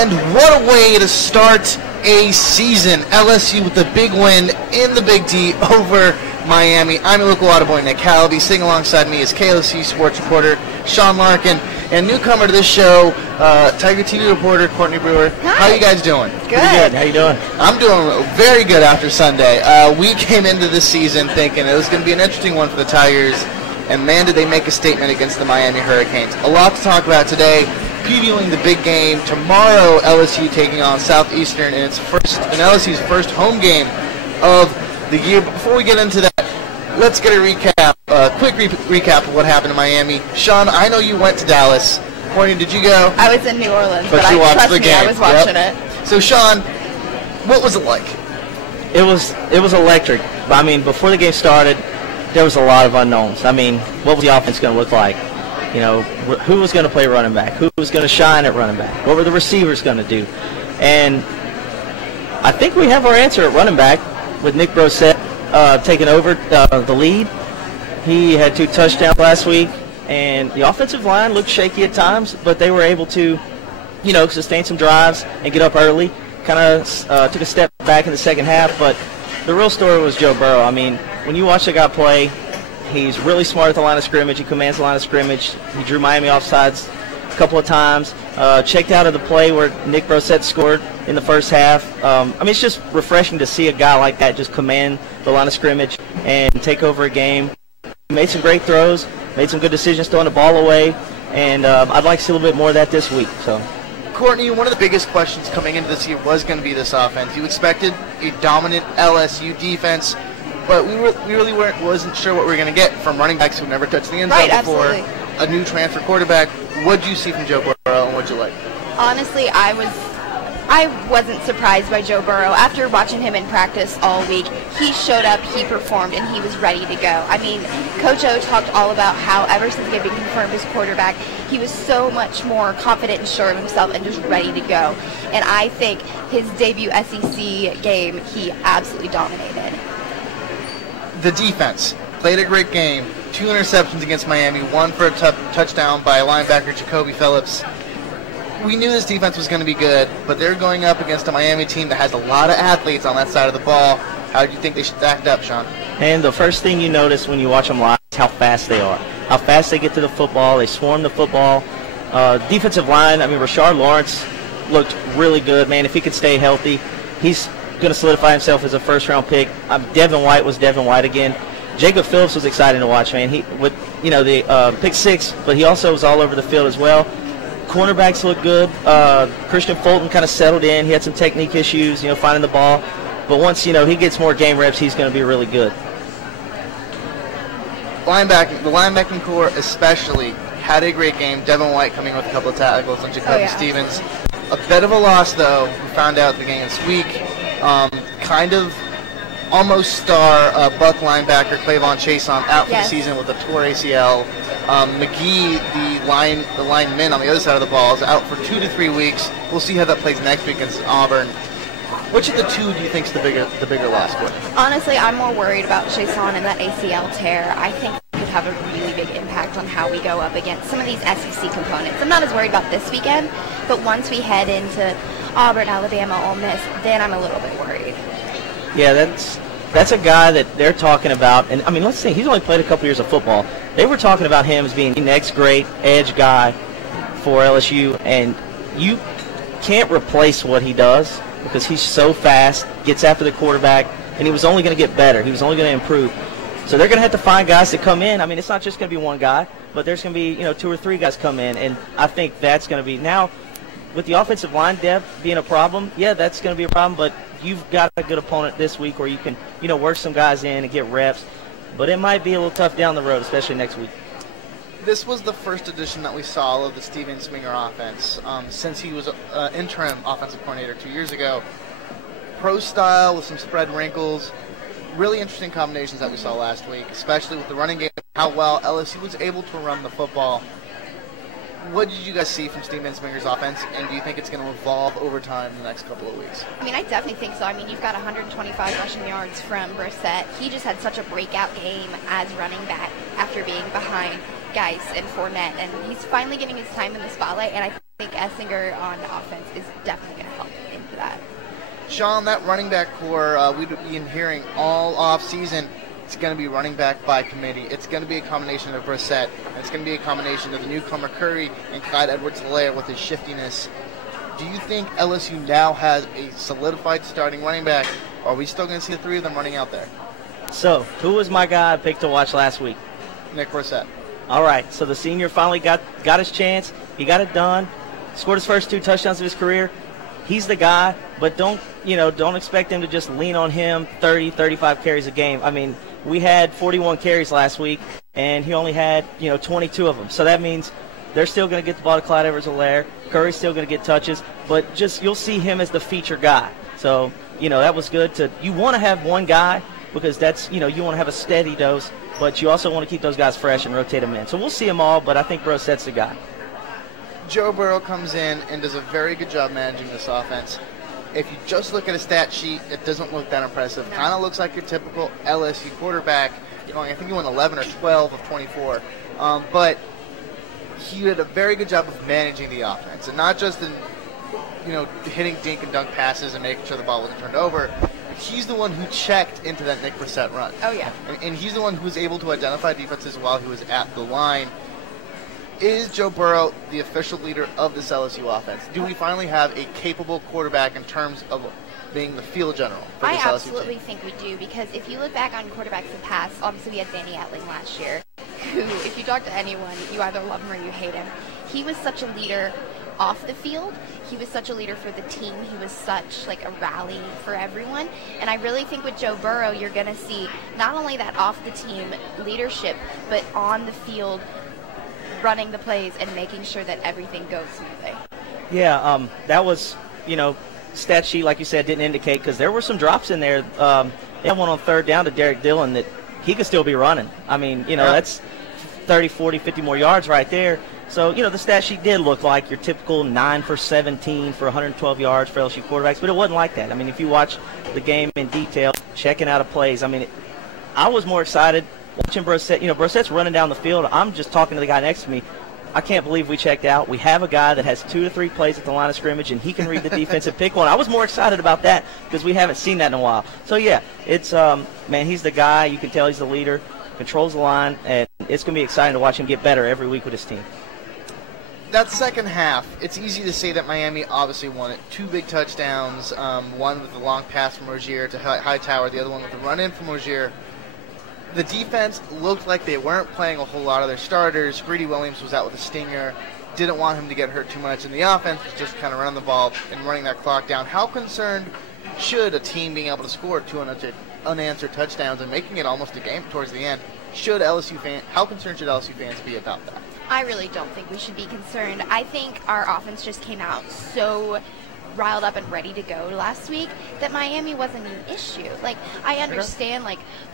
And what a way to start a season. LSU with the big win in the Big D over Miami. I'm your local auto boy, Nick Callaby. Sitting alongside me is KLSU sports reporter Sean Larkin, and newcomer to this show, Tiger TV reporter Courtney Brewer. Hi. How you guys doing? Good. Pretty good. How you doing? I'm doing very good after Sunday. We came into this season thinking it was going to be an interesting one for the Tigers, and man, did they make a statement against the Miami Hurricanes. A lot to talk about today. Previewing the big game tomorrow, LSU taking on Southeastern in LSU's first home game of the year. But before we get into that, let's get a recap, quick recap of what happened in Miami. Sean, I know you went to Dallas. Courtney, did you go? I was in New Orleans, but you watched the game. I was watching it. So, Sean, what was it like? It was electric. I mean, before the game started, there was a lot of unknowns. I mean, what was the offense going to look like? You know, who was going to play running back? Who was going to shine at running back? What were the receivers going to do? And I think we have our answer at running back with Nick Brossette taking over the lead. He had 2 touchdowns last week, and the offensive line looked shaky at times, but they were able to, you know, sustain some drives and get up early. Kind of took a step back in the second half, but the real story was Joe Burrow. I mean, when you watch the guy play, he's really smart at the line of scrimmage. He commands the line of scrimmage. He drew Miami offsides a couple of times. Checked out of the play where Nick Brossette scored in the first half. I mean, it's just refreshing to see a guy like that just command the line of scrimmage and take over a game. He made some great throws, made some good decisions throwing the ball away, and I'd like to see a little bit more of that this week. So, Courtney, one of the biggest questions coming into this year was going to be this offense. You expected a dominant LSU defense, but we really wasn't sure what we were going to get from running backs who never touched the end zone before. Absolutely. A new transfer quarterback. What did you see from Joe Burrow, and what did you like? Honestly, I wasn't surprised by Joe Burrow. After watching him in practice all week, he showed up, he performed, and he was ready to go. I mean, Coach O talked all about how ever since he had been confirmed as quarterback, he was so much more confident and sure of himself and just ready to go. And I think his debut SEC game, he absolutely dominated. The defense played a great game. 2 interceptions against Miami, 1 for a touchdown by linebacker Jacoby Phillips. We knew this defense was going to be good, but they're going up against a Miami team that has a lot of athletes on that side of the ball. How do you think they stacked up, Sean? and the first thing you notice when you watch them live is how fast they are, how fast they get to the football. They swarm the football. Defensive line, I mean, Rashard Lawrence looked really good, man. If he could stay healthy, he's going to solidify himself as a first-round pick. Devin White was Devin White again. Jacob Phillips was exciting to watch, man. He with the pick 6, but he also was all over the field as well. Cornerbacks look good. Christian Fulton kind of settled in. He had some technique issues, finding the ball. But once, he gets more game reps, he's going to be really good. The linebacking core especially had a great game. Devin White coming with a couple of tackles on Jacoby Stevens. A bit of a loss, though. We found out the game this week. Kind of almost star Buck linebacker Clavon Chason out for the season with a tore ACL. McGee, the lineman on the other side of the ball, is out for 2 to 3 weeks. We'll see how that plays next week against Auburn. Which of the two do you think is the bigger loss? Honestly, I'm more worried about Chason and that ACL tear. I think it could have a really big impact on how we go up against some of these SEC components. I'm not as worried about this weekend, but once we head into Auburn, Alabama, Ole Miss, then I'm a little bit worried. Yeah, that's a guy that they're talking about. And, I mean, let's see, he's only played a couple years of football. They were talking about him as being the next great edge guy for LSU, and you can't replace what he does because he's so fast, gets after the quarterback, and he was only going to get better. He was only going to improve. So they're going to have to find guys to come in. I mean, it's not just going to be one guy, but there's going to be 2 or 3 guys come in, and I think that's going to be now with the offensive line depth being a problem. Yeah, that's going to be a problem, but you've got a good opponent this week where you can work some guys in and get reps, but it might be a little tough down the road, especially next week. This was the first edition that we saw of the Steven Sminger offense since he was interim offensive coordinator 2 years ago. Pro style with some spread wrinkles. Really interesting combinations that we saw last week, especially with the running game, how well LSU was able to run the football. What did you guys see from Steven Sminger's offense, and do you think it's going to evolve over time in the next couple of weeks? I mean, I definitely think so. I mean, you've got 125 rushing yards from Brossette. He just had such a breakout game as running back after being behind guys and Fournette, and he's finally getting his time in the spotlight, and I think Essinger on offense is definitely going to help into that. Sean, that running back core, we've been hearing all off season. It's going to be running back by committee. It's going to be a combination of Brissett, and it's going to be a combination of the newcomer Curry and Clyde Edwards-Helaire with his shiftiness. Do you think LSU now has a solidified starting running back, or are we still going to see the three of them running out there? So, who was my guy I picked to watch last week? Nick Brissett. All right, so the senior finally got his chance. He got it done. Scored his first 2 touchdowns of his career. He's the guy, but don't expect him to just lean on him 30, 35 carries a game. I mean, we had 41 carries last week, and he only had 22 of them. So that means they're still going to get the ball to Clyde Edwards-Helaire. Curry's still going to get touches, but just you'll see him as the feature guy. So that was good. You want to have one guy because that's you want to have a steady dose, but you also want to keep those guys fresh and rotate them in. So we'll see them all, but I think Brissett's the guy. Joe Burrow comes in and does a very good job managing this offense. If you just look at a stat sheet, it doesn't look that impressive. No. Kind of looks like your typical LSU quarterback. I think he went 11 or 12 of 24. But he did a very good job of managing the offense, and not just in hitting dink and dunk passes and making sure the ball wasn't turned over. He's the one who checked into that Nick Brissett run. Oh yeah. And he's the one who was able to identify defenses while he was at the line. Is Joe Burrow the official leader of this LSU offense? Do we finally have a capable quarterback in terms of being the field general for this LSU team? I absolutely think we do, because if you look back on quarterbacks in the past, obviously we had Danny Etling last year, who, if you talk to anyone, you either love him or you hate him. He was such a leader off the field. He was such a leader for the team. He was such like a rally for everyone. And I really think with Joe Burrow, you're going to see not only that off the team leadership, but on the field running the plays and making sure that everything goes smoothly. Yeah, that was, stat sheet, like you said, didn't indicate, because there were some drops in there. They had one on third down to Derek Dillon that he could still be running. I mean, that's 30, 40, 50 more yards right there. So, the stat sheet did look like your typical 9 for 17 for 112 yards for LSU quarterbacks, but it wasn't like that. I mean, if you watch the game in detail, checking out of plays, I mean, I was more excited watching Brissett. Brissett's running down the field. I'm just talking to the guy next to me. I can't believe we checked out. We have a guy that has 2 to 3 plays at the line of scrimmage, and he can read the defense and pick one. I was more excited about that because we haven't seen that in a while. So, yeah, it's he's the guy. You can tell he's the leader, controls the line, and it's going to be exciting to watch him get better every week with his team. That second half, it's easy to say that Miami obviously won it. 2 big touchdowns, one with the long pass from Rozier to Hightower, the other one with the run-in from Rozier. The defense looked like they weren't playing a whole lot of their starters. Greedy Williams was out with a stinger. Didn't want him to get hurt too much. And the offense was just kind of running the ball and running that clock down. How concerned should a team being able to score 2 unanswered touchdowns and making it almost a game towards the end? How concerned should LSU fans be about that? I really don't think we should be concerned. I think our offense just came out so riled up and ready to go last week that Miami wasn't an issue. Like, I understand,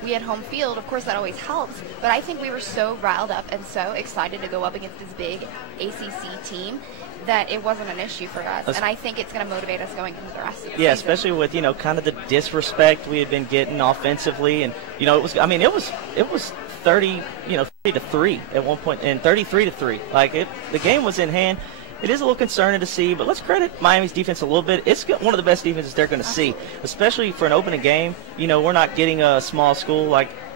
we had home field, of course that always helps, but I think we were so riled up and so excited to go up against this big ACC team that it wasn't an issue for us, and I think it's going to motivate us going into the rest of the season. Especially with kind of the disrespect we had been getting offensively, and it was 30 to 3 at one point, and 33 to 3. The game was in hand. It is a little concerning to see, but let's credit Miami's defense a little bit. It's one of the best defenses they're going to see, especially for an opening game. We're not getting a small school.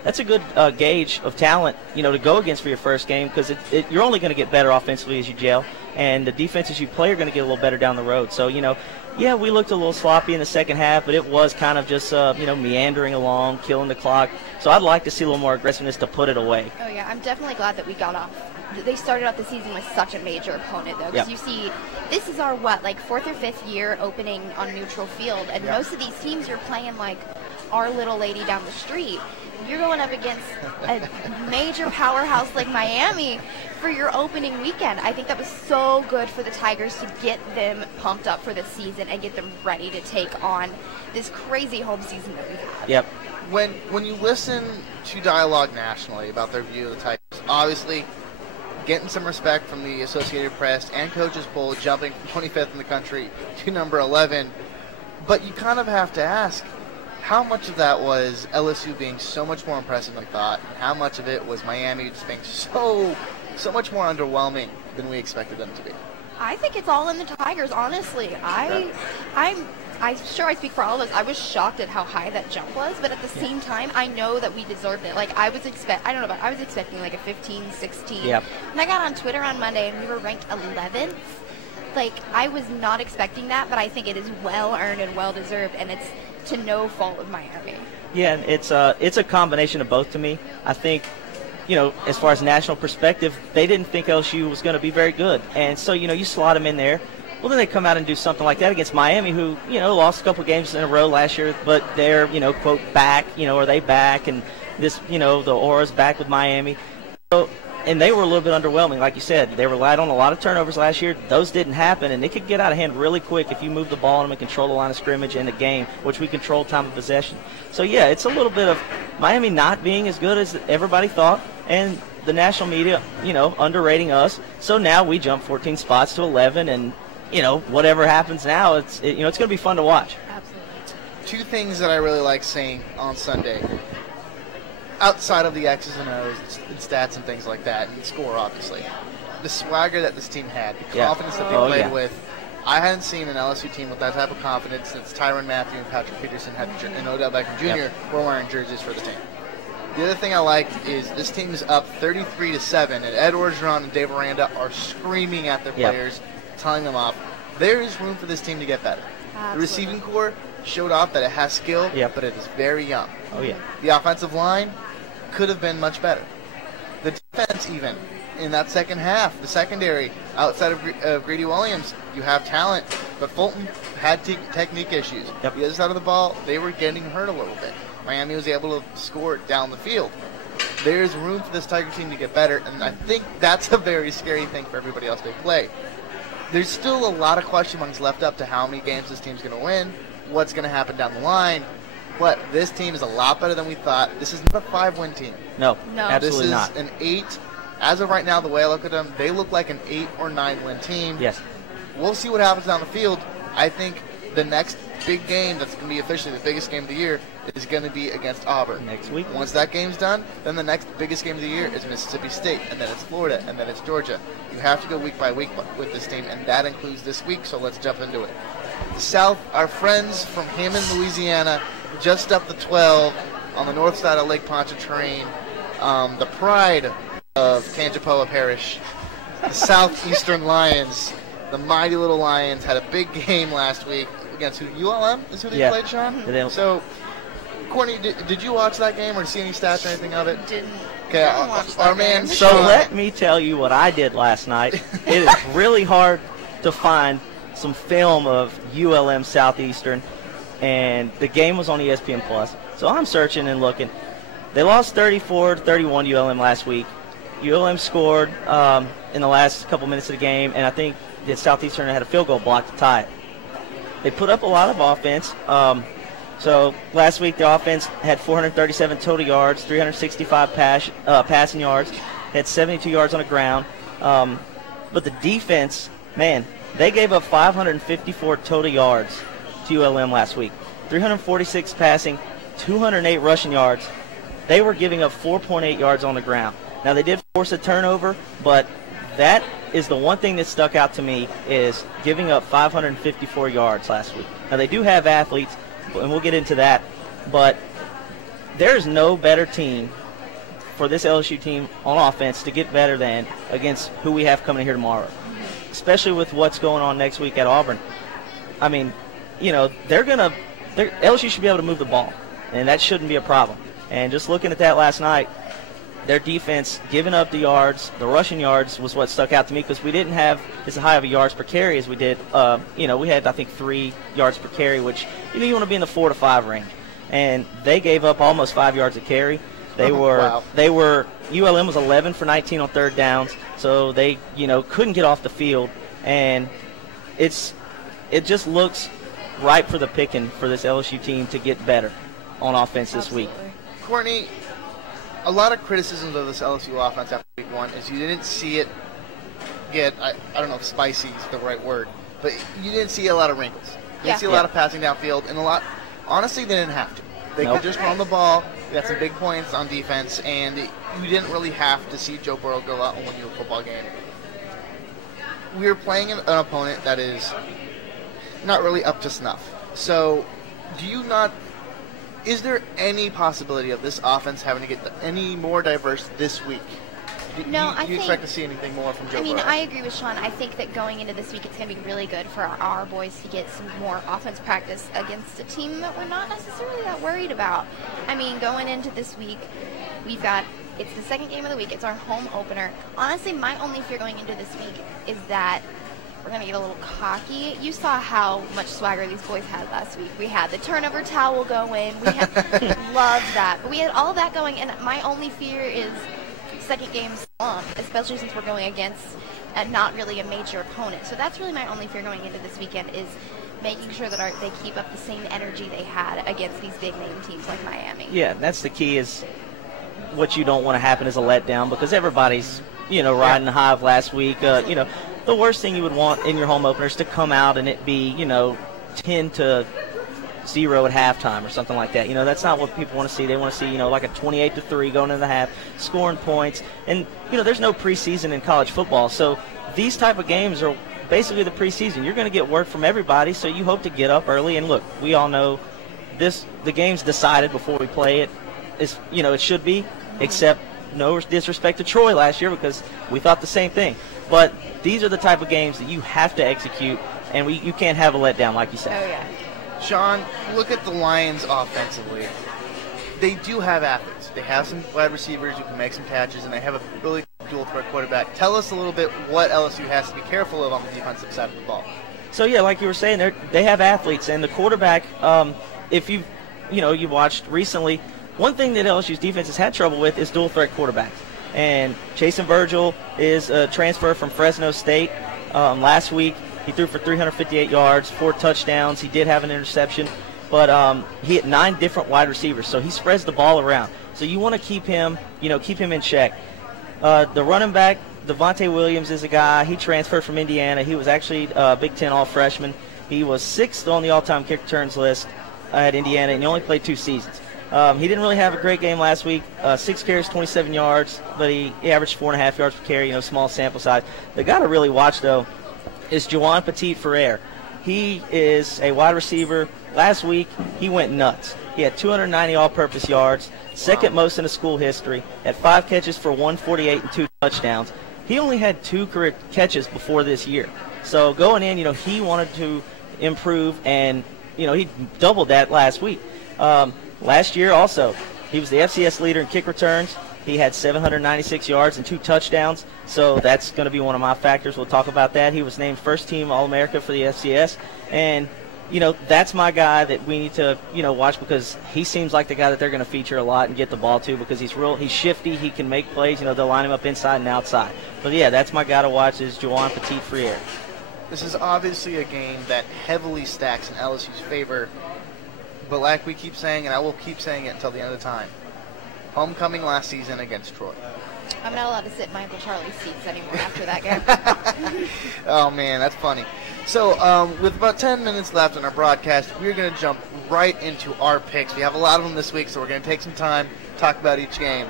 That's a good gauge of talent, to go against for your first game, because you're only going to get better offensively as you gel, and the defenses you play are going to get a little better down the road. So, yeah, we looked a little sloppy in the second half, but it was kind of just, meandering along, killing the clock. So I'd like to see a little more aggressiveness to put it away. Oh, yeah, I'm definitely glad that we got off. They started out the season with such a major opponent, though, because you see, this is our, 4th or 5th year opening on neutral field, and most of these teams are playing like our little lady down the street. You're going up against a major powerhouse like Miami for your opening weekend. I think that was so good for the Tigers to get them pumped up for the season and get them ready to take on this crazy home season that we have. Yep. When you listen to dialogue nationally about their view of the Tigers, obviously getting some respect from the Associated Press and coaches poll, jumping from 25th in the country to number 11. But you kind of have to ask, how much of that was LSU being so much more impressive than we thought, and how much of it was Miami just being so much more underwhelming than we expected them to be? I think it's all in the Tigers, honestly. I'm sure I speak for all of us. I was shocked at how high that jump was, but at the same time, I know that we deserved it. Like, I was expecting like a 15, 16. Yep. And I got on Twitter on Monday, and we were ranked 11th. Like, I was not expecting that, but I think it is well earned and well deserved, and it's to no fault of Miami. Yeah, it's a combination of both to me. I think, you know, as far as national perspective, they didn't think LSU was going to be very good, and so, you know, you slot them in there. Well, then they come out and do something like that against Miami, who, you know, lost a couple games in a row last year, but they're, you know, quote, back. You know, are they back? And this, you know, the aura's back with Miami. So, and they were a little bit underwhelming, like you said. They relied on a lot of turnovers last year. Those didn't happen, and it could get out of hand really quick if you move the ball on them and control the line of scrimmage in the game, which we control time of possession. So, yeah, it's a little bit of Miami not being as good as everybody thought, and the national media, you know, underrating us. So now we jump 14 spots to 11, and you know, whatever happens now, it's going to be fun to watch. Absolutely. Two things that I really like seeing on Sunday, outside of the X's and O's and stats and things like that, and score obviously, the swagger that this team had, the confidence that they played with. I hadn't seen an LSU team with that type of confidence since Tyrann Mathieu and Patrick Peterson and Odell Beckham Jr. were wearing jerseys for the team. The other thing I like is this team is up 33-7, and Ed Orgeron and Dave Aranda are screaming at their players, telling them off. There is room for this team to get better. Absolutely. The receiving core showed off that it has skill, but it is very young. Oh, yeah. The offensive line could have been much better. The defense, even, in that second half, the secondary, outside of Grady Williams, you have talent, but Fulton had technique issues. The other side of the ball, they were getting hurt a little bit. Miami was able to score down the field. There's room for this Tiger team to get better, and I think that's a very scary thing for everybody else they play. There's still a lot of question marks left up to how many games this team's going to win, what's going to happen down the line, but this team is a lot better than we thought. This is not a 5-win team. No, absolutely not. This is an 8. As of right now, the way I look at them, they look like an 8 or 9-win team. Yes. We'll see what happens down the field. I think the next big game that's going to be officially the biggest game of the year is going to be against Auburn. Next week. Once that game's done, then the next biggest game of the year is Mississippi State, and then it's Florida, and then it's Georgia. You have to go week by week with this team, and that includes this week, so let's jump into it. The South, our friends from Hammond, Louisiana, just up the 12 on the north side of Lake Pontchartrain, the pride of Tangipahoa Parish, the Southeastern Lions, the mighty little Lions, had a big game last week against ULM is who they played, Sean? So, Courtney, did you watch that game or see any stats or anything of it? Didn't. Okay, our man So Sean, let me tell you what I did last night. It is really hard to find some film of ULM Southeastern, and the game was on ESPN Plus. So I'm searching and looking. They lost 34-31 ULM last week. ULM scored in the last couple minutes of the game, and I think that Southeastern had a field goal block to tie it. They put up a lot of offense. So last week the offense had 437 total yards, 365 passing yards, had 72 yards on the ground. But the defense, man, they gave up 554 total yards to ULM last week. 346 passing, 208 rushing yards. They were giving up 4.8 yards on the ground. Now they did force a turnover, but that is the one thing that stuck out to me is giving up 554 yards last week. Now they do have athletes, and we'll get into that, but there's no better team for this LSU team on offense to get better than against who we have coming here tomorrow, especially with what's going on next week at Auburn. I mean, you know, LSU should be able to move the ball, and that shouldn't be a problem. And just looking at that last night, their defense giving up the yards, the rushing yards was what stuck out to me because we didn't have as high of a yards per carry as we did. You know, we had, I think, 3 yards per carry, which, you know, you want to be in the 4 to 5 range. And they gave up almost 5 yards a carry. They were ULM was 11 for 19 on third downs, so they, you know, couldn't get off the field. And it just looks ripe for the picking for this LSU team to get better on offense this week. Courtney, a lot of criticisms of this LSU offense after week 1 is you didn't see it get, I don't know if spicy is the right word, but you didn't see a lot of wrinkles. You didn't see a lot of passing downfield, and honestly, they didn't have to. They could just run the ball. They got some big points on defense, and you didn't really have to see Joe Burrow go out and win you a football game. we're playing an opponent that is not really up to snuff. So, is there any possibility of this offense having to get any more diverse this week? Do you expect to see anything more from Joe Burrow? I agree with Sean. I think that going into this week, it's going to be really good for our boys to get some more offense practice against a team that we're not necessarily that worried about. Going into this week, it's the second game of the week. It's our home opener. Honestly, my only fear going into this week is that we're going to get a little cocky. You saw how much swagger these boys had last week. We had the turnover towel going. We had loved that. But we had all that going, and my only fear is second game slump, especially since we're going against not really a major opponent. So that's really my only fear going into this weekend, is making sure that they keep up the same energy they had against these big name teams like Miami. Yeah, that's the key. Is what you don't want to happen is a letdown, because everybody's riding the high of last week. The worst thing you would want in your home opener is to come out and it be 10-0 at halftime or something like that. That's not what people want to see. They want to see, like a 28-3 going into the half, scoring points. And, there's no preseason in college football. So these type of games are basically the preseason. You're going to get word from everybody, so you hope to get up early. And, look, we all know the game's decided before we play it. It should be, except no disrespect to Troy last year, because we thought the same thing. But these are the type of games that you have to execute, and you can't have a letdown, like you said. Oh, yeah. Sean, look at the Lions offensively. They do have athletes. They have some wide receivers who can make some catches, and they have a really dual threat quarterback. Tell us a little bit what LSU has to be careful of on the defensive side of the ball. So, yeah, like you were saying, they have athletes, and the quarterback, if you watched recently, one thing that LSU's defense has had trouble with is dual threat quarterbacks. And Jason Virgil is a transfer from Fresno State. Last week, he threw for 358 yards, 4 touchdowns. He did have an interception, but he had 9 different wide receivers, so he spreads the ball around. So you want to keep him in check. The running back, Devontae Williams, is a guy. He transferred from Indiana. He was actually a Big Ten All-Freshman. He was 6th on the all-time kick returns list at Indiana, and he only played 2 seasons. He didn't really have a great game last week. 6 carries, 27 yards, but he averaged 4.5 yards per carry, small sample size. The guy to really watch, though, is Juwan Petit-Ferrer. He is a wide receiver. Last week, he went nuts. He had 290 all-purpose yards, second most in the school history, had 5 catches for 148 and 2 touchdowns. He only had 2 career catches before this year. So going in, he wanted to improve, and, he doubled that last week. Last year also, he was the FCS leader in kick returns. He had 796 yards and 2 touchdowns, so that's going to be one of my factors. We'll talk about that. He was named first-team All-America for the FCS, and, that's my guy that we need to, watch, because he seems like the guy that they're going to feature a lot and get the ball to, because he's shifty, he can make plays. They'll line him up inside and outside. But, yeah, that's my guy to watch, is Juwan Petit-Ferrer. This is obviously a game that heavily stacks in LSU's favor, but like we keep saying, and I will keep saying it until the end of the time, homecoming last season against Troy. I'm not allowed to sit in my Uncle Charlie's seats anymore after that game. Oh, man, that's funny. So with about 10 minutes left on our broadcast, we're going to jump right into our picks. We have a lot of them this week, so we're going to take some time to talk about each game.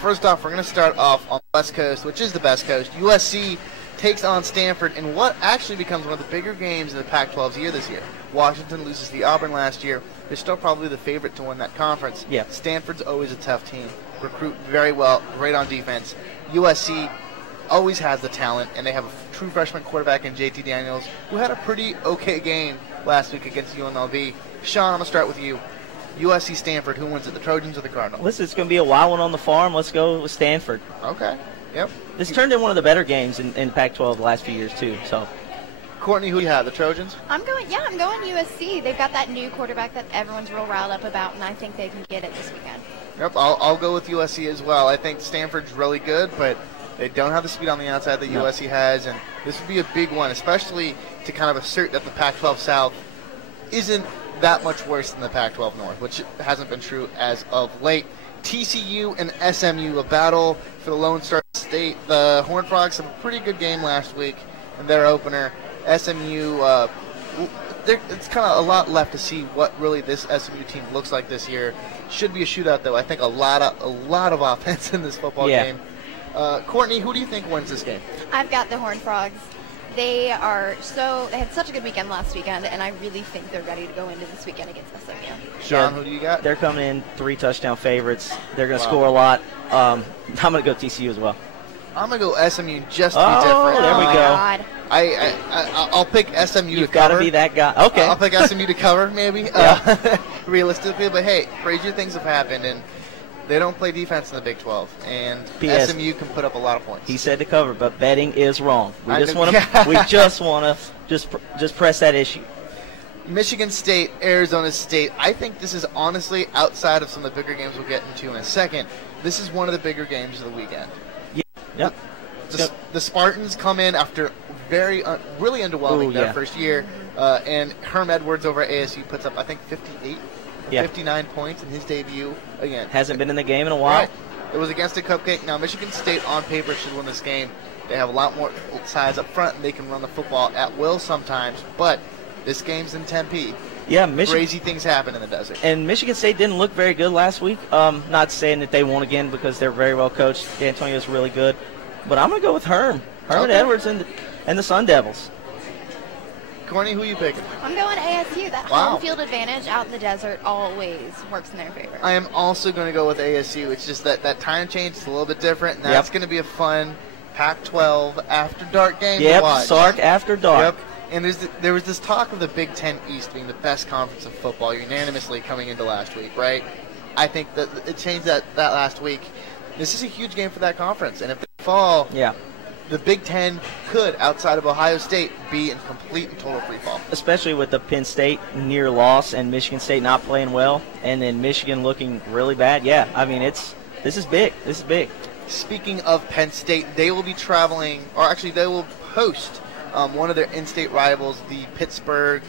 First off, we're going to start off on the West Coast, which is the best coast. USC takes on Stanford in what actually becomes one of the bigger games in the Pac-12's year this year. Washington loses to Auburn last year. They're still probably the favorite to win that conference. Yeah. Stanford's always a tough team. Recruit very well, great on defense. USC always has the talent, and they have a true freshman quarterback in JT Daniels, who had a pretty okay game last week against UNLV. Sean, I'm going to start with you. USC Stanford, who wins it, the Trojans or the Cardinals? Listen, it's going to be a wild one on the farm. Let's go with Stanford. Okay. Yep. This turned in one of the better games in Pac-12 the last few years, too. So, Courtney, who do you have, the Trojans? I'm going USC. They've got that new quarterback that everyone's real riled up about, and I think they can get it this weekend. Yep, I'll go with USC as well. I think Stanford's really good, but they don't have the speed on the outside that USC has, and this would be a big one, especially to kind of assert that the Pac-12 South isn't that much worse than the Pac-12 North, which hasn't been true as of late. TCU and SMU, a battle for the Lone Star State. The Horned Frogs had a pretty good game last week in their opener. SMU, it's kind of a lot left to see what really this SMU team looks like this year. Should be a shootout, though. I think a lot of offense in this football game. Courtney, who do you think wins this game? I've got the Horned Frogs. They had such a good weekend last weekend, and I really think they're ready to go into this weekend against SLU. Sean, who do you got? They're coming in 3 touchdown favorites. They're going to score a lot. I'm going to go TCU as well. I'm going to go SMU just to be different. There we go. God. I'll pick SMU You've to cover. got to be that guy. Okay. I'll pick SMU to cover, maybe, realistically. But, hey, crazier things have happened, and they don't play defense in the Big 12. And PS, SMU can put up a lot of points. He said to cover, but betting is wrong. We just want to just press that issue. Michigan State, Arizona State. I think this is honestly, outside of some of the bigger games we'll get into in a second, this is one of the bigger games of the weekend. Yep. The Spartans come in after really underwhelming their first year, and Herm Edwards over at ASU puts up, I think, 58 or 59 points in his debut. Again, hasn't been in the game in a while. Right. It was against a cupcake. Now, Michigan State on paper should win this game. They have a lot more size up front, and they can run the football at will sometimes, but this game's in Tempe. Yeah, crazy things happen in the desert. And Michigan State didn't look very good last week. Not saying that they won't again because they're very well coached. D'Antonio's really good. But I'm going to go with Herman Edwards and the Sun Devils. Courtney, who are you picking? I'm going ASU. That home field advantage out in the desert always works in their favor. I am also going to go with ASU. It's just that time change is a little bit different, and that's going to be a fun Pac-12 after dark game to watch. Sark after dark. Yep. And there was this talk of the Big Ten East being the best conference of football unanimously coming into last week, right? I think that it changed that last week. This is a huge game for that conference, and if they fall, the Big Ten could, outside of Ohio State, be in complete and total free fall. Especially with the Penn State near loss and Michigan State not playing well, and then Michigan looking really bad. Yeah, I mean, this is big. This is big. Speaking of Penn State, they will be traveling, or actually they will host one of their in-state rivals, the Pittsburgh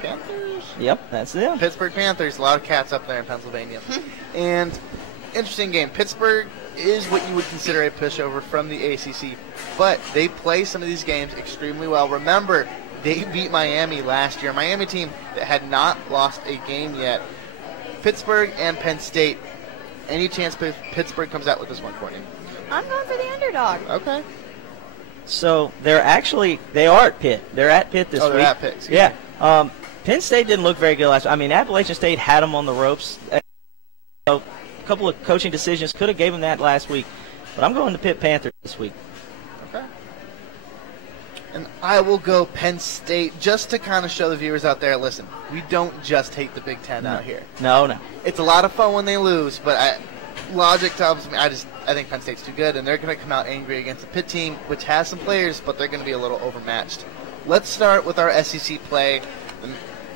Panthers? Yep, that's them. Pittsburgh Panthers. A lot of cats up there in Pennsylvania. And interesting game. Pittsburgh is what you would consider a pushover from the ACC, but they play some of these games extremely well. Remember, they beat Miami last year. Miami team that had not lost a game yet. Pittsburgh and Penn State. Any chance Pittsburgh comes out with this one, Courtney? I'm going for the underdog. Okay. So they are at Pitt. They're at Pitt this week. They're at Pitt. Yeah. Penn State didn't look very good last week. I mean, Appalachian State had them on the ropes. A couple of coaching decisions could have gave them that last week. But I'm going to Pitt Panthers this week. Okay. And I will go Penn State just to kind of show the viewers out there, listen, we don't just hate the Big Ten out here. No. It's a lot of fun when they lose, but logic tells me I think Penn State's too good, and they're going to come out angry against the Pitt team, which has some players, but they're going to be a little overmatched. Let's start with our SEC play.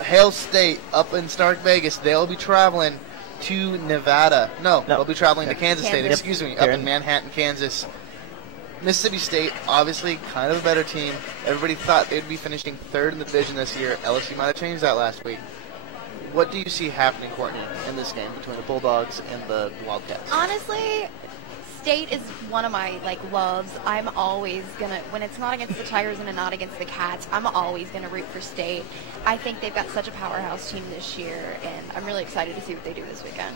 Hail State up in Stark Vegas. They'll be traveling to Nevada. No. They'll be traveling to Kansas State. Excuse me, up in Manhattan, Kansas. Mississippi State, obviously, kind of a better team. Everybody thought they'd be finishing third in the division this year. LSU might have changed that last week. What do you see happening, Courtney, in this game between the Bulldogs and the Wildcats? Honestly, State is one of my loves. I'm always gonna, when it's not against the Tigers and not against the Cats, I'm always gonna root for State. I think they've got such a powerhouse team this year, and I'm really excited to see what they do this weekend.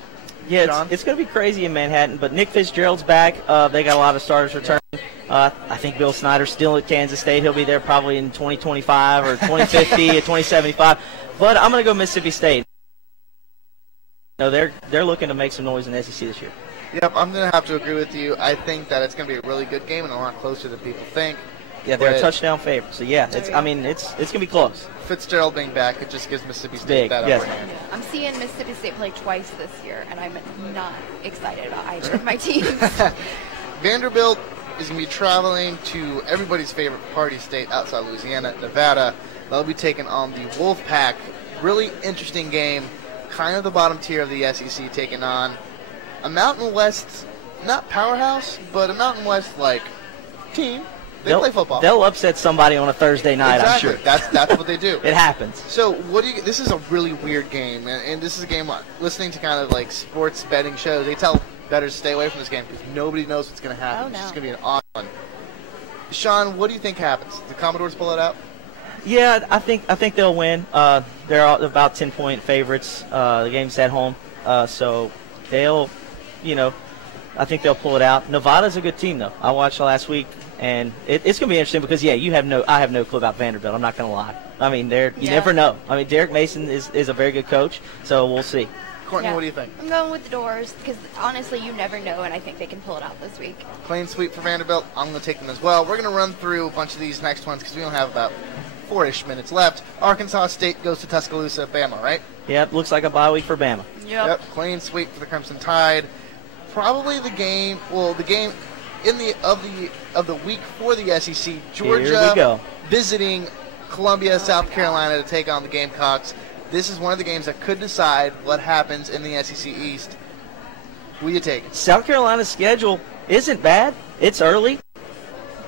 Yeah, it's going to be crazy in Manhattan, but Nick Fitzgerald's back. They got a lot of starters returning. I think Bill Snyder's still at Kansas State. He'll be there probably in 2025 or 2050 or 2075. But I'm going to go Mississippi State. No, they're looking to make some noise in the SEC this year. Yep, I'm going to have to agree with you. I think that it's going to be a really good game and a lot closer than people think. Yeah, they're a touchdown favorite. So yeah, it's going to be close. Fitzgerald being back, it just gives Mississippi State that upper hand. I'm seeing Mississippi State play twice this year, and I'm not excited about either of my teams. Vanderbilt is going to be traveling to everybody's favorite party state outside Louisiana, Nevada. They'll be taking on the Wolfpack. Really interesting game. Kind of the bottom tier of the SEC taking on a Mountain West, not powerhouse, but a Mountain West team. They play football. They'll upset somebody on a Thursday night, exactly. I'm sure. That's what they do. It happens. So this is a really weird game, and this is a game listening to kind of sports betting shows. They tell bettors to stay away from this game because nobody knows what's going to happen. Oh, no. It's just going to be an odd one. Sean, what do you think happens? The Commodores pull it out? Yeah, I think they'll win. They're about 10-point favorites. The game's at home, so they'll, I think they'll pull it out. Nevada's a good team, though. I watched last week, and it's going to be interesting because, yeah, I have no clue about Vanderbilt. I'm not going to lie. I mean, you never know. I mean, Derek Mason is a very good coach, so we'll see. Courtney, what do you think? I'm going with the Doors because, honestly, you never know, and I think they can pull it out this week. Clean sweep for Vanderbilt. I'm going to take them as well. We're going to run through a bunch of these next ones because we only have about 4-ish minutes left. Arkansas State goes to Tuscaloosa, Bama, right? Yep, looks like a bye week for Bama. Yep. Clean sweep for the Crimson Tide. Probably the game of the week for the SEC. Georgia visiting Columbia, South Carolina to take on the Gamecocks. This is one of the games that could decide what happens in the SEC East. Who you taking? South Carolina's schedule isn't bad. It's early.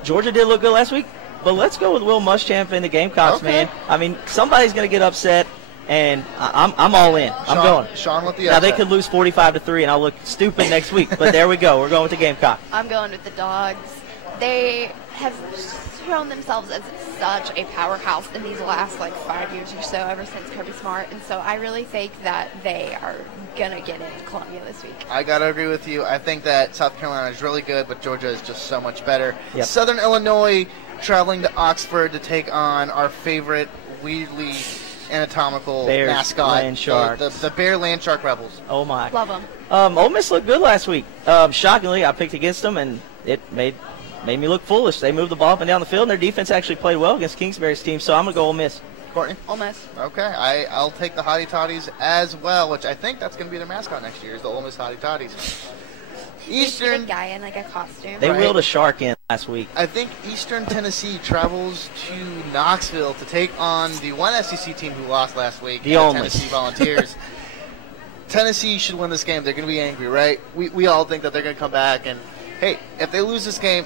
Georgia did look good last week, but let's go with Will Muschamp and the Gamecocks, man. I mean, somebody's going to get upset, and I'm all in. I'm going. Sean with the Now, they could lose 45-3, and I'll look stupid next week, but there we go. We're going with the Gamecock. I'm going with the Dogs. They have shown themselves as such a powerhouse in these last 5 years or so, ever since Kirby Smart, and so I really think that they are going to get in Columbia this week. I got to agree with you. I think that South Carolina is really good, but Georgia is just so much better. Yep. Southern Illinois traveling to Oxford to take on our favorite weirdly anatomical Bears, mascot, Land Sharks. the Bear Land Shark Rebels. Oh, my. Love them. Ole Miss looked good last week. Shockingly, I picked against them, and it made me look foolish. They moved the ball up and down the field, and their defense actually played well against Kingsbury's team, so I'm going to go Ole Miss. Courtney? Ole Miss. Okay, I'll take the Hottie Toddies as well, which I think that's going to be their mascot next year, is the Ole Miss Hottie Toddies. Eastern. A guy in a costume. They wheeled a shark in last week. I think Eastern Tennessee travels to Knoxville to take on the one SEC team who lost last week, the Tennessee Volunteers. Tennessee should win this game. They're going to be angry, right? We all think that they're going to come back, and hey, if they lose this game,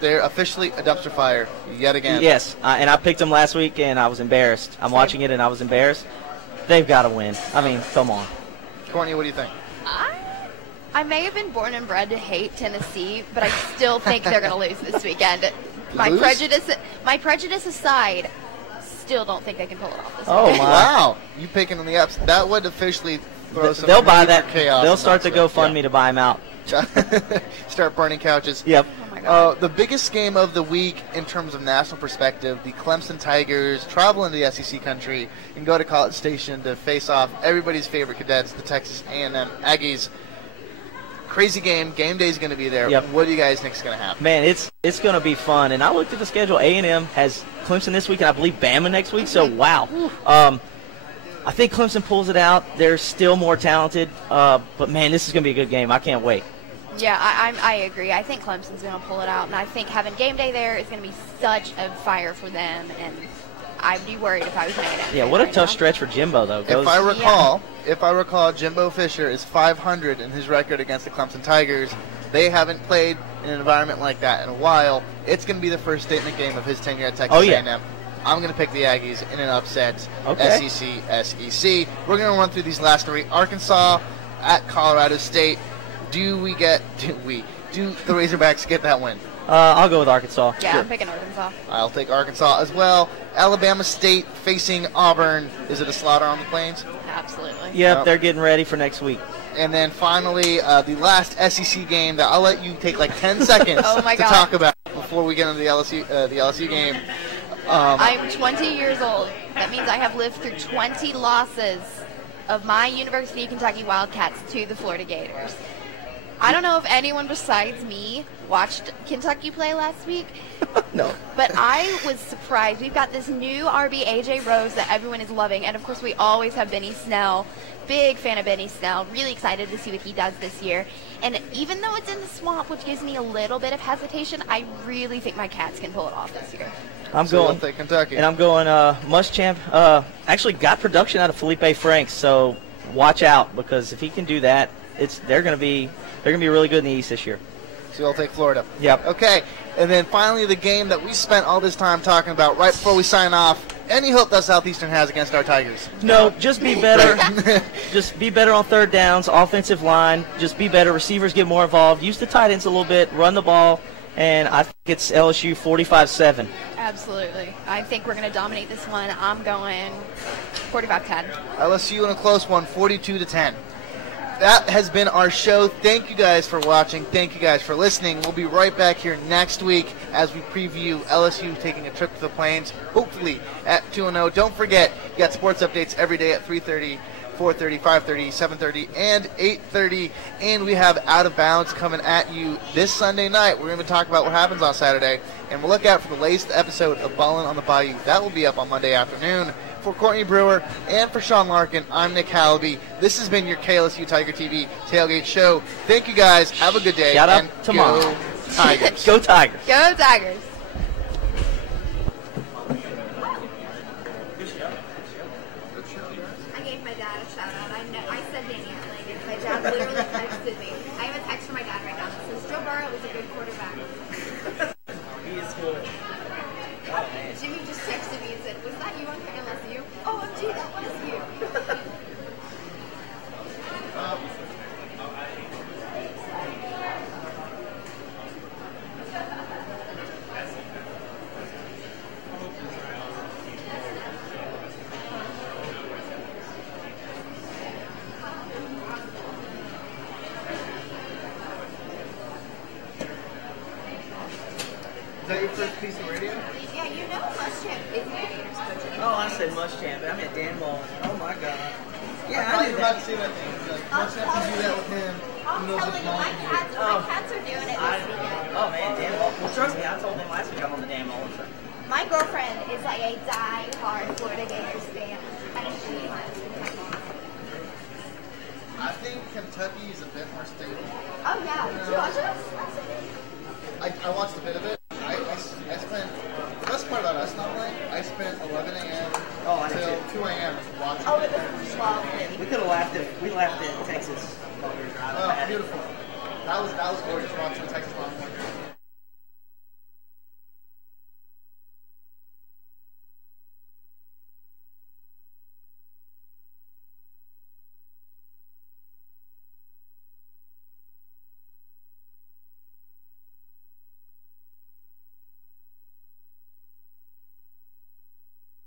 they're officially a dumpster fire yet again. Yes, and I picked them last week, and I was embarrassed. I'm watching it, and I was embarrassed. They've got to win. I mean, come on. Courtney, what do you think? I may have been born and bred to hate Tennessee, but I still think they're going to lose this weekend. My prejudice aside, still don't think they can pull it off this weekend. Oh, my. Wow. You picking on the ups. That would officially throw some They'll buy that. chaos. They'll start the GoFundMe to buy them out. Start burning couches. Yep. Oh my God. The biggest game of the week in terms of national perspective, the Clemson Tigers travel into the SEC country and go to College Station to face off everybody's favorite cadets, the Texas A&M Aggies. Crazy game. Game day is going to be there. Yep. What do you guys think is going to happen? Man, it's going to be fun. And I looked at the schedule. A&M has Clemson this week, and I believe Bama next week. So, wow. I think Clemson pulls it out. They're still more talented. But, man, this is going to be a good game. I can't wait. Yeah, I agree. I think Clemson's going to pull it out. And I think having game day there is going to be such a fire for them. And I'd be worried if I was an A&M. Yeah, what a tough stretch for Jimbo, though. If I recall, Jimbo Fisher is 500 in his record against the Clemson Tigers. They haven't played in an environment like that in a while. It's going to be the first statement game of his tenure at Texas A&M. I'm going to pick the Aggies in an upset. Okay. SEC. We're going to run through these last three. Arkansas at Colorado State. Do the Razorbacks get that win? I'll go with Arkansas. Yeah, Sure. I'm picking Arkansas. I'll take Arkansas as well. Alabama State facing Auburn. Is it a slaughter on the Plains? Absolutely. Yep, they're getting ready for next week. And then finally, the last SEC game that I'll let you take 10 seconds to talk about before we get into the LSU game. I'm 20 years old. That means I have lived through 20 losses of my University of Kentucky Wildcats to the Florida Gators. I don't know if anyone besides me watched Kentucky play last week. No. But I was surprised. We've got this new RB, AJ Rose, that everyone is loving. And, of course, we always have Benny Snell. Big fan of Benny Snell. Really excited to see what he does this year. And even though it's in the swamp, which gives me a little bit of hesitation, I really think my Cats can pull it off this year. I'm going Kentucky. And I'm going Muschamp. Actually got production out of Felipe Franks, so watch out, because if he can do that, they're going to be really good in the East this year. So you'll take Florida. Yep. Okay. And then finally the game that we spent all this time talking about right before we sign off. Any hope that Southeastern has against our Tigers? No, just be better. Just be better on third downs, offensive line. Just be better. Receivers get more involved. Use the tight ends a little bit. Run the ball. And I think it's LSU 45-7. Absolutely. I think we're going to dominate this one. I'm going 45-10. LSU in a close one, 42-10. that has been our show. Thank you guys for watching. Thank you guys for listening. We'll be right back here next week as we preview LSU taking a trip to the Plains, hopefully at 2-0. Don't forget, you got sports updates every day at 3:30, 4:30, 5:30, 7:30, and 8:30. And we have Out of Bounds coming at you this Sunday night. We're going to talk about what happens on Saturday. And we'll look out for the latest episode of Ballin' on the Bayou. That will be up on Monday afternoon. For Courtney Brewer and for Sean Larkin, I'm Nick Hallaby. This has been your KLSU Tiger TV Tailgate Show. Thank you guys. Have a good day. Shout out to Mom. Go Tigers. Go Tigers. Go Tigers. I gave my dad a shout out. I said Danny Later. My dad literally texted me. I have a text from my dad right now that says Joe Burrow is a good quarterback. He is good. Jimmy just texted me and said, "Was that you on KLSU?" Oh, gee, that was you. Is that your first piece of radio? Yeah, you know Muschamp is the Gators coach. Oh, I said Muschamp, but I meant Dan Mullen. Oh my God. Yeah, I thought I you knew were about that. to say that thing. Like, what's that to do that with him? I'm Who knows telling you, what's my wrong? cats are doing it this weekend. Oh man, Dan Mullen. Well, trust me, I told him last week I'm on the Dan Mullen train. My girlfriend is like a die-hard Florida Gators fan. And she I think Kentucky is a bit more stable. Oh yeah, did you watch it? I watched a bit of it. I spent, the best part about us not playing, I spent 11 a.m. Oh, I did till 2 a.m. watching Oh, it. it was lovely. We could have laughed at Texas while we were driving. Oh, beautiful. That was gorgeous watching Texas Longhorns.